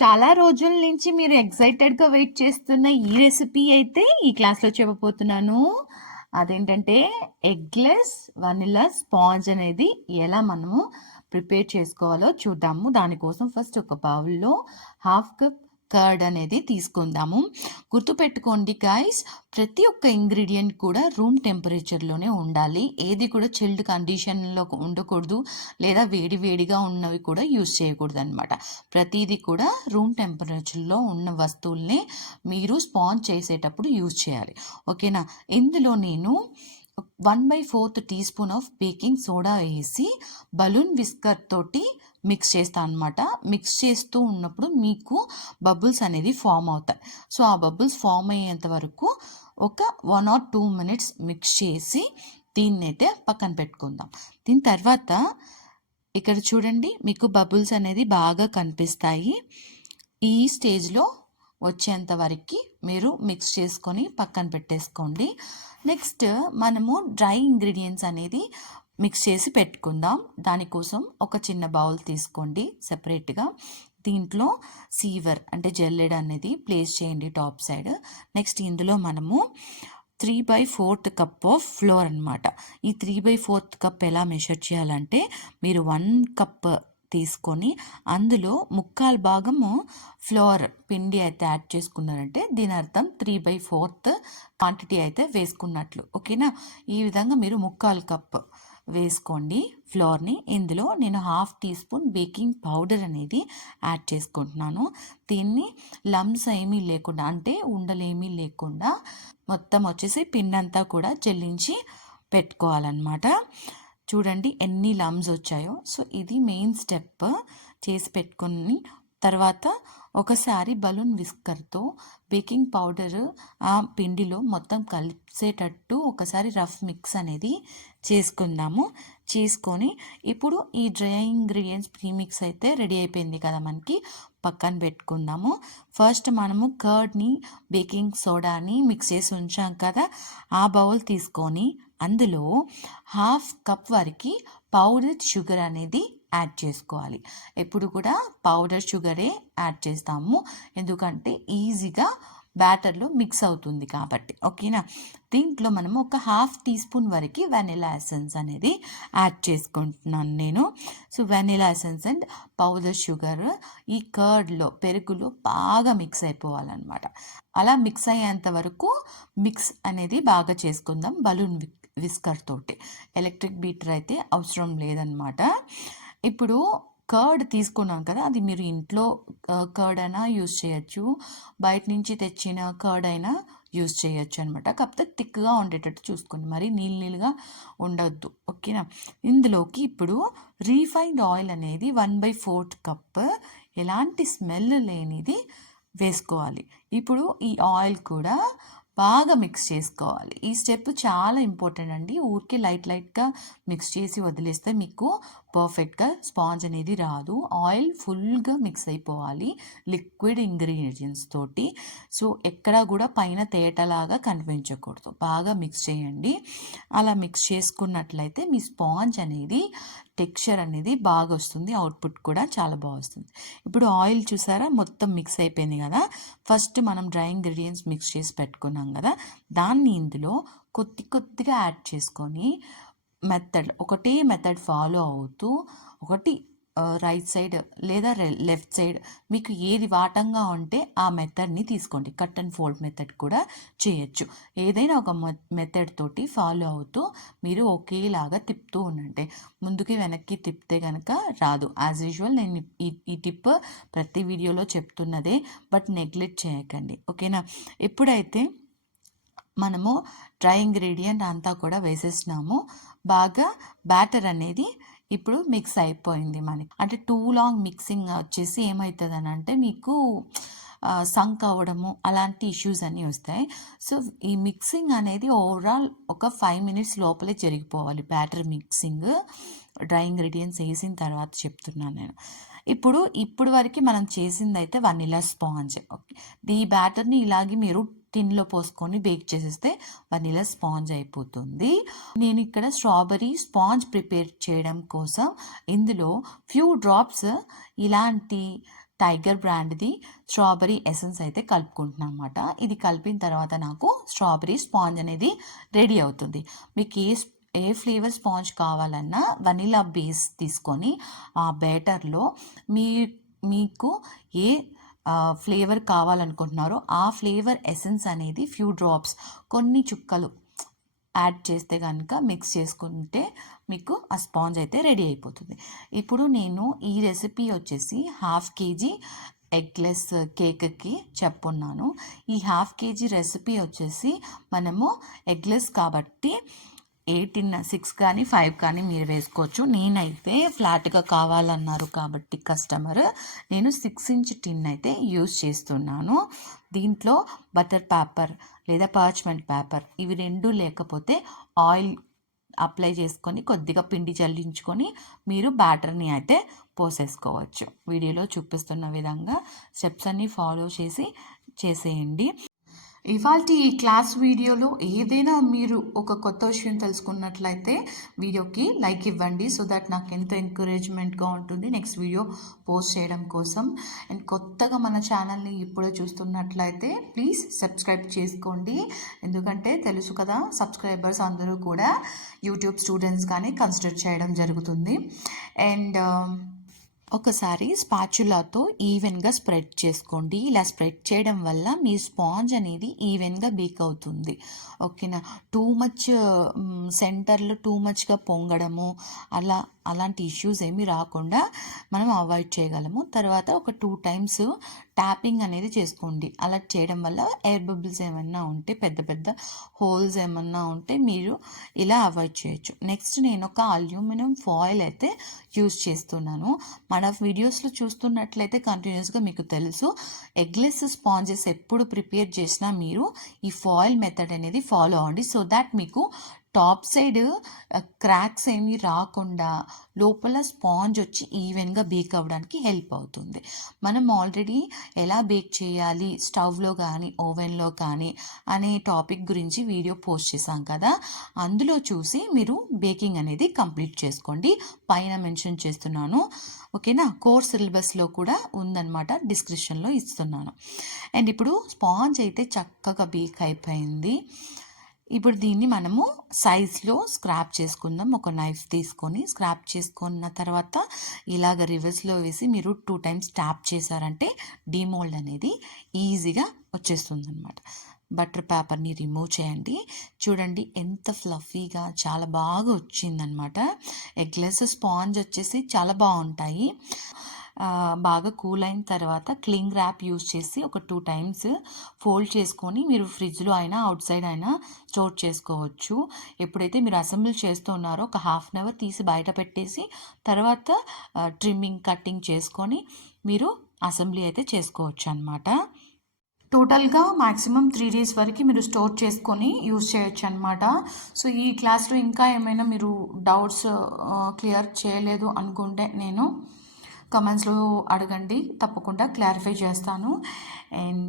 చాలా రోజుల నుంచి మీరు ఎక్సైటెడ్‌గా వెయిట్ చేస్తున్న ఈ రెసిపీ అయితే ఈ క్లాస్‌లో చెప్పబోతున్నాను. అదేంటంటే ఎగ్‌లెస్ వనిల్లా స్పాంజ్ అనేది ఎలా మనము ప్రిపేర్ చేసుకోవాలో చూద్దాము. దానికోసం ఫస్ట్ ఒక బౌల్‌లో హాఫ్ కప్ కర్డ్ అనేది తీసుకుందాము. గుర్తుపెట్టుకోండి గైస్, ప్రతి ఒక్క ఇంగ్రీడియంట్ కూడా రూమ్ టెంపరేచర్‌లోనే ఉండాలి. ఏది కూడా చిల్డ్ కండిషన్‌లో ఉండకూడదు, లేదా వేడి వేడిగా ఉన్నవి కూడా యూజ్ చేయకూడదనమాట. ప్రతిదీ కూడా రూమ్ టెంపరేచర్లో ఉన్న వస్తువుల్ని మీరు స్పాంజ్ చేసేటప్పుడు యూజ్ చేయాలి. ఓకేనా? ఇందులో నేను 1/4 teaspoon of baking soda వేసి బలూన్ విస్కర్ తోటి మిక్స్ చేస్తాను అనమాట. మిక్స్ చేస్తూ ఉన్నప్పుడు మీకు బబుల్స్ అనేది ఫామ్ అవుతాయి. సో ఆ బబుల్స్ ఫామ్ అయ్యేంత వరకు ఒక 1 or 2 minutes మిక్స్ చేసి దీన్నైతే పక్కన పెట్టుకుందాం. దీని తర్వాత ఇక్కడ చూడండి, మీకు బబుల్స్ అనేది బాగా కనిపిస్తాయి. ఈ స్టేజ్లో వచ్చేంత వరకు మీరు మిక్స్ చేసుకొని పక్కన పెట్టేసుకోండి. నెక్స్ట్ మనము డ్రై ఇంగ్రీడియంట్స్ అనేది మిక్స్ చేసి పెట్టుకుందాం. దానికోసం ఒక చిన్న బౌల్ తీసుకోండి సెపరేట్గా. దీంట్లో సీవర్ అంటే జల్లెడ అనేది ప్లేస్ చేయండి టాప్ సైడ్. నెక్స్ట్ ఇందులో మనము 3/4 కప్ ఆఫ్ ఫ్లోర్ అనమాట. ఈ 3/4 కప్ ఎలా మెషర్ చేయాలంటే, మీరు 1 కప్ తీసుకొని అందులో 3/4 భాగము ఫ్లోర్ పిండి అయితే యాడ్ చేసుకున్నారంటే దీని అర్థం 3/4 క్వాంటిటీ అయితే వేసుకున్నట్లు. ఓకేనా? ఈ విధంగా మీరు 3/4 కప్ వేసుకోండి ఫ్లోర్ని. ఇందులో నేను 1/2 టీ స్పూన్ బేకింగ్ పౌడర్ అనేది యాడ్ చేసుకుంటున్నాను. దీన్ని లమ్స్ ఏమీ లేకుండా, అంటే ఉండలేమీ లేకుండా మొత్తం వచ్చేసి పిండి అంతా కూడా చెల్లించి పెట్టుకోవాలన్నమాట. చూడండి ఎన్ని లమ్స్ వచ్చాయో. సో ఇది మెయిన్ స్టెప్. చేసి పెట్టుకుని తర్వాత ఒకసారి బలూన్ విస్కర్తో బేకింగ్ పౌడర్ ఆ పిండిలో మొత్తం కలిసేటట్టు ఒకసారి రఫ్ మిక్స్ అనేది చేసుకుందాము. చేసుకొని ఇప్పుడు ఈ డ్రై ఇంగ్రీడియంట్స్ ప్రీమిక్స్ అయితే రెడీ అయిపోయింది కదా, మనకి పక్కన పెట్టుకుందాము. ఫస్ట్ మనము కర్డ్ని బేకింగ్ సోడాని మిక్స్ చేసి ఉంచాం కదా, ఆ బౌల్ తీసుకొని అందులో 1/2 కప్ వరకు పౌడర్ షుగర్ అనేది యాడ్ చేసుకోవాలి. ఎప్పుడు కూడా పౌడర్ షుగరే యాడ్ చేస్తాము, ఎందుకంటే ఈజీగా బ్యాటర్లో మిక్స్ అవుతుంది కాబట్టి. ఓకేనా? దీంట్లో మనము ఒక 1/2 టీ స్పూన్ వరకు వెనిలా ఎసెన్స్ అనేది యాడ్ చేసుకుంటున్నాను నేను. So vanilla essence and powder sugar ఈ కర్డ్లో, పెరుగులో బాగా మిక్స్ అయిపోవాలన్నమాట. అలా మిక్స్ అయ్యేంత వరకు మిక్స్ అనేది బాగా చేసుకుందాం బలూన్ విస్కర్ తోటి. ఎలక్ట్రిక్ బీటర్ అయితే అవసరం లేదనమాట. ఇప్పుడు కర్డ్ తీసుకున్నాం కదా, అది మీరు ఇంట్లో కర్డ్ అయినా యూజ్ చేయొచ్చు, బయట నుంచి తెచ్చిన కర్డ్ అయినా యూజ్ చేయొచ్చు అనమాట. కాకపోతే థిక్గా ఉండేటట్టు చూసుకోండి, మరి నీళ్ళుగా ఉండొద్దు. ఓకేనా? ఇందులోకి ఇప్పుడు రీఫైన్డ్ ఆయిల్ అనేది 1/4 కప్ ఎలాంటి స్మెల్ లేనిది వేసుకోవాలి. ఇప్పుడు ఈ ఆయిల్ కూడా బాగా మిక్స్ చేసుకోవాలి. ఈ స్టెప్ చాలా ఇంపార్టెంట్ అండి. ఊరికే లైట్గా మిక్స్ చేసి వదిలేస్తే మీకు పర్ఫెక్ట్గా స్పాంజ్ అనేది రాదు. ఆయిల్ ఫుల్గా మిక్స్ అయిపోవాలి లిక్విడ్ ఇంగ్రీడియంట్స్ తోటి. సో ఎక్కడా కూడా పైన తేటలాగా కనిపించకూడదు. బాగా మిక్స్ చేయండి. అలా మిక్స్ చేసుకున్నట్లయితే మీ స్పాంజ్ అనేది టెక్స్చర్ అనేది బాగా వస్తుంది, అవుట్పుట్ కూడా చాలా బాగా వస్తుంది. ఇప్పుడు ఆయిల్ చూసారా మొత్తం మిక్స్ అయిపోయింది కదా. ఫస్ట్ మనం డ్రై ఇంగ్రీడియంట్స్ మిక్స్ చేసి పెట్టుకున్నాం కదా, దాన్ని ఇందులో కొద్దిగా యాడ్ చేసుకొని ఒకటే మెథడ్ ఫాలో అవుతూ, ఒకటి రైట్ సైడ్ లేదా లెఫ్ట్ సైడ్ మీకు ఏది వాటంగా ఉంటే ఆ మెథడ్ని తీసుకోండి. కట్ అండ్ ఫోల్డ్ మెథడ్ కూడా చేయొచ్చు. ఏదైనా ఒక మెథడ్ తోటి ఫాలో అవుతూ మీరు ఒకేలాగా తిప్పుతూ ఉండండి. ముందుకి వెనక్కి తిప్పితే కనుక రాదు. యాజ్ యూజువల్ నేను ఈ టిప్ ప్రతి వీడియోలో చెప్తున్నదే, బట్ నెగ్లెక్ట్ చేయకండి. ఓకేనా? ఎప్పుడైతే మనము డ్రై ఇంగ్రీడియంట్ అంతా కూడా వేసేసినాము, బాగా బ్యాటర్ అనేది ఇప్పుడు మిక్స్ అయిపోయింది మనకి. అంటే టూ లాంగ్ మిక్సింగ్ వచ్చేసి ఏమవుతుంది అని అంటే మీకు సంక్ అవ్వడము అలాంటి ఇష్యూస్ అన్నీ వస్తాయి. సో ఈ మిక్సింగ్ అనేది ఓవరాల్ ఒక 5 minutes లోపలే జరిగిపోవాలి. బ్యాటర్ మిక్సింగ్ డ్రై ఇంగ్రీడియంట్స్ వేసిన తర్వాత చెప్తున్నాను నేను. ఇప్పుడు వరకు మనం చేసింది అయితే వనిలా స్పాంజ్. ఓకే, ఈ బ్యాటర్ని ఇలాగే మీరు టిన్లో పోసుకొని బేక్ చేసేస్తే వనిలా స్పాంజ్ అయిపోతుంది. నేను ఇక్కడ స్ట్రాబెరీ స్పాంజ్ ప్రిపేర్ చేయడం కోసం ఇందులో ఫ్యూ డ్రాప్స్ ఇలాంటి టైగర్ బ్రాండ్ది స్ట్రాబెరీ ఎసెన్స్ అయితే కలుపుకుంటున్నాను అనమాట. ఇది కలిపిన తర్వాత నాకు స్ట్రాబెరీ స్పాంజ్ అనేది రెడీ అవుతుంది. మీకు ఏ ఫ్లేవర్ స్పాంజ్ కావాలన్నా వనిలా బేస్ తీసుకొని ఆ బ్యాటర్లో మీకు ఏ ఫ్లేవర్ కావాలనుకుంటున్నారో ఆ ఫ్లేవర్ ఎసెన్స్ అనేది ఫ్యూ డ్రాప్స్ కొన్ని చుక్కలు యాడ్ చేస్తే కనుక మిక్స్ చేసుకుంటే మీకు ఆ స్పాంజ్ అయితే రెడీ అయిపోతుంది. ఇప్పుడు నేను ఈ రెసిపీ వచ్చేసి 1/2 kg ఎగ్లెస్ కేక్కి చెప్పున్నాను. ఈ 1/2 kg రెసిపీ వచ్చేసి మనము ఎగ్లెస్ కాబట్టి 6 కానీ 5 కానీ మీరు వేసుకోవచ్చు. నేనైతే ఫ్లాట్గా కావాలన్నారు కాబట్టి కస్టమర్ నేను 6 ఇంచ్ టిన్ అయితే యూజ్ చేస్తున్నాను. దీంట్లో బటర్ పేపర్ లేదా పార్చ్మెంట్ పేపర్ ఇవి రెండు లేకపోతే ఆయిల్ అప్లై చేసుకొని కొద్దిగా పిండి చల్లించుకొని మీరు బ్యాటర్ని అయితే పోసేసుకోవచ్చు. వీడియోలో చూపిస్తున్న విధంగా స్టెప్స్ అన్నీ ఫాలో చేసేయండి. ఇవాల్టి ఈ క్లాస్ వీడియోలో ఏదైనా మీరు ఒక కొత్త విషయం తెలుసుకున్నట్లయితే వీడియోకి లైక్ ఇవ్వండి. సో దట్ నాకు ఎంతో ఎంకరేజ్మెంట్గా ఉంటుంది నెక్స్ట్ వీడియో పోస్ట్ చేయడం కోసం. అండ్ కొత్తగా మన ఛానల్ని ఇప్పుడే చూస్తున్నట్లయితే ప్లీజ్ సబ్స్క్రైబ్ చేసుకోండి. ఎందుకంటే తెలుసు కదా, సబ్స్క్రైబర్స్ అందరూ కూడా యూట్యూబ్ స్టూడెంట్స్ కానీ కన్సిడర్ చేయడం జరుగుతుంది. అండ్ ఒకసారి స్పాచులాతో ఈవెన్గా స్ప్రెడ్ చేసుకోండి. ఇలా స్ప్రెడ్ చేయడం వల్ల మీ స్పాంజ్ అనేది ఈవెన్గా బేక్ అవుతుంది. ఓకేనా? టూ మచ్ సెంటర్లో టూ మచ్గా పొంగడము అలాంటి ఇష్యూస్ ఏమీ రాకుండా మనం అవాయిడ్ చేయగలము. తర్వాత ఒక 2 times ట్యాపింగ్ అనేది చేసుకోండి. అలా చేయడం వల్ల ఎయిర్ బబుల్స్ ఏమన్నా ఉంటే పెద్ద హోల్స్ ఏమన్నా ఉంటే మీరు ఇలా అవాయిడ్ చేయొచ్చు. నెక్స్ట్ నేను ఒక అల్యూమినియం ఫాయిల్ అయితే యూజ్ చేస్తున్నాను. మన వీడియోస్లో చూస్తున్నట్లయితే కంటిన్యూస్గా మీకు తెలుసు ఎగ్లెస్ స్పాంజెస్ ఎప్పుడు ప్రిపేర్ చేసినా మీరు ఈ ఫాయిల్ మెథడ్ అనేది ఫాలో అవ్వండి. సో దాట్ మీకు టాప్ సైడ్ క్రాక్స్ ఏమీ రాకుండా లోపల స్పాంజ్ వచ్చి ఈవెన్గా బేక్ అవ్వడానికి హెల్ప్ అవుతుంది. మనం ఆల్రెడీ ఎలా బేక్ చేయాలి స్టవ్లో కానీ ఓవెన్లో కానీ అనే టాపిక్ గురించి వీడియో పోస్ట్ చేశాం కదా, అందులో చూసి మీరు బేకింగ్ అనేది కంప్లీట్ చేసుకోండి. పైన మెన్షన్ చేస్తున్నాను. ఓకేనా? కోర్స్ సిలబస్లో కూడా ఉందన్నమాట, డిస్క్రిప్షన్లో ఇస్తున్నాను. అండ్ ఇప్పుడు స్పాంజ్ అయితే చక్కగా బేక్ అయిపోయింది. ఇప్పుడు దీన్ని మనము సైజ్లో స్క్రాప్ చేసుకుందాం. ఒక నైఫ్ తీసుకొని స్క్రాప్ చేసుకున్న తర్వాత ఇలాగ రివర్స్లో వేసి మీరు 2 times ట్యాప్ చేశారంటే డీమోల్డ్ అనేది ఈజీగా వచ్చేస్తుంది అనమాట. బటర్ పేపర్ని రిమూవ్ చేయండి. చూడండి ఎంత ఫ్లఫీగా చాలా బాగా వచ్చిందనమాట. ఎగ్లెస్ స్పాంజ్ వచ్చేసి చాలా బాగుంటాయి. బాగా కూల్ అయిన తర్వాత క్లింగ్ ర్యాప్ యూజ్ చేసి ఒక 2 times ఫోల్డ్ చేసుకొని మీరు ఫ్రిడ్జ్లో అయినా అవుట్ సైడ్ అయినా స్టోర్ చేసుకోవచ్చు. ఎప్పుడైతే మీరు అసెంబ్లీ చేస్తున్నారో ఒక 1/2 hour తీసి బయట పెట్టేసి తర్వాత కటింగ్ చేసుకొని మీరు అసెంబ్లీ అయితే చేసుకోవచ్చు అనమాట. టోటల్గా మ్యాక్సిమం 3 days వరకు మీరు స్టోర్ చేసుకొని యూజ్ చేయొచ్చు అనమాట. సో ఈ క్లాస్లో ఇంకా ఏమైనా మీరు డౌట్స్ క్లియర్ చేయలేదు అనుకుంటే నేను కమెంట్స్లో అడగండి, తప్పకుండా క్లారిఫై చేస్తాను. అండ్